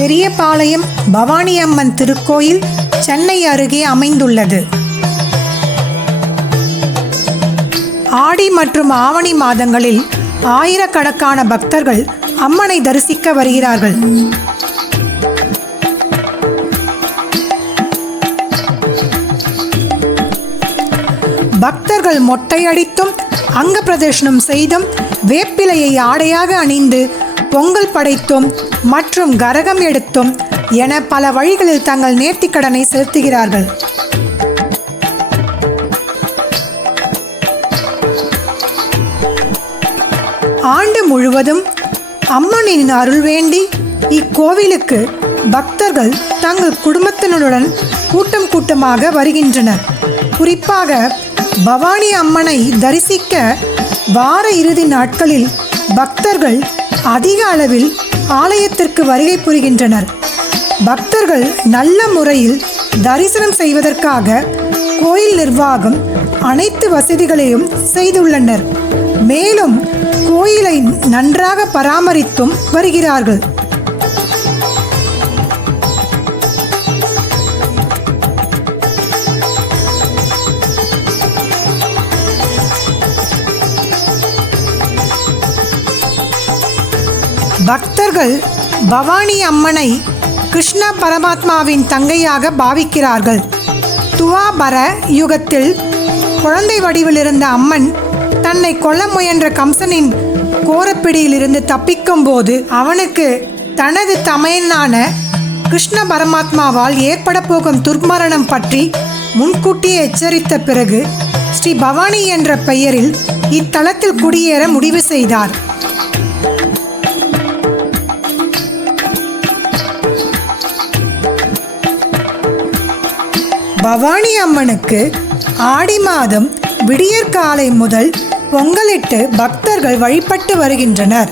பெரியபாளையம் பவானி அம்மன் திருக்கோயில் சென்னை அருகே அமைந்துள்ளது. ஆடி மற்றும் ஆவணி மாதங்களில் ஆயிரக்கணக்கான பக்தர்கள் அம்மனை தரிசிக்க வருகிறார்கள். பக்தர்கள் மொட்டையடித்தும் அங்க பிரதர்ஷனம் செய்தும் வேப்பிலையை ஆடையாக அணிந்து பொங்கல் படைத்தும் மற்றும் கரகம் எடுத்தும் என பல வழிகளில் தங்கள் நேர்த்திக்கடனை செலுத்துகிறார்கள். ஆண்டு முழுவதும் அம்மனின் அருள் வேண்டி இக்கோவிலுக்கு பக்தர்கள் தங்கள் குடும்பத்தினருடன் கூட்டம் கூட்டமாக வருகின்றனர். குறிப்பாக பவானி அம்மனை தரிசிக்க வார இறுதி நாட்களில் பக்தர்கள் அதிக அளவில் ஆலயத்திற்கு வருகை புரிகின்றனர். பக்தர்கள் நல்ல முறையில் தரிசனம் செய்வதற்காக கோயில் நிர்வாகம் அனைத்து வசதிகளையும் செய்துள்ளனர். மேலும் கோயிலை நன்றாக பராமரித்தும் வருகிறார்கள். பக்தர்கள் பவானி அம்மனை கிருஷ்ண பரமாத்மாவின் தங்கையாக பாவிக்கிறார்கள். துவாபர யுகத்தில் குழந்தை வடிவில் இருந்த அம்மன் தன்னை கொல்ல முயன்ற கம்சனின் கோரப்பிடியிலிருந்து தப்பிக்கும் போது அவனுக்கு தனது தமையனான கிருஷ்ண பரமாத்மாவால் ஏற்பட போகும் துர்மரணம் பற்றி முன்கூட்டியே எச்சரித்த பிறகு ஸ்ரீ பவானி என்ற பெயரில் இத்தலத்தில் குடியேற முடிவு செய்தார். பவானி அம்மனுக்கு ஆடி மாதம் விடியற்காலை முதல் பொங்கலிட்டு பக்தர்கள் வழிபட்டு வருகின்றனர்.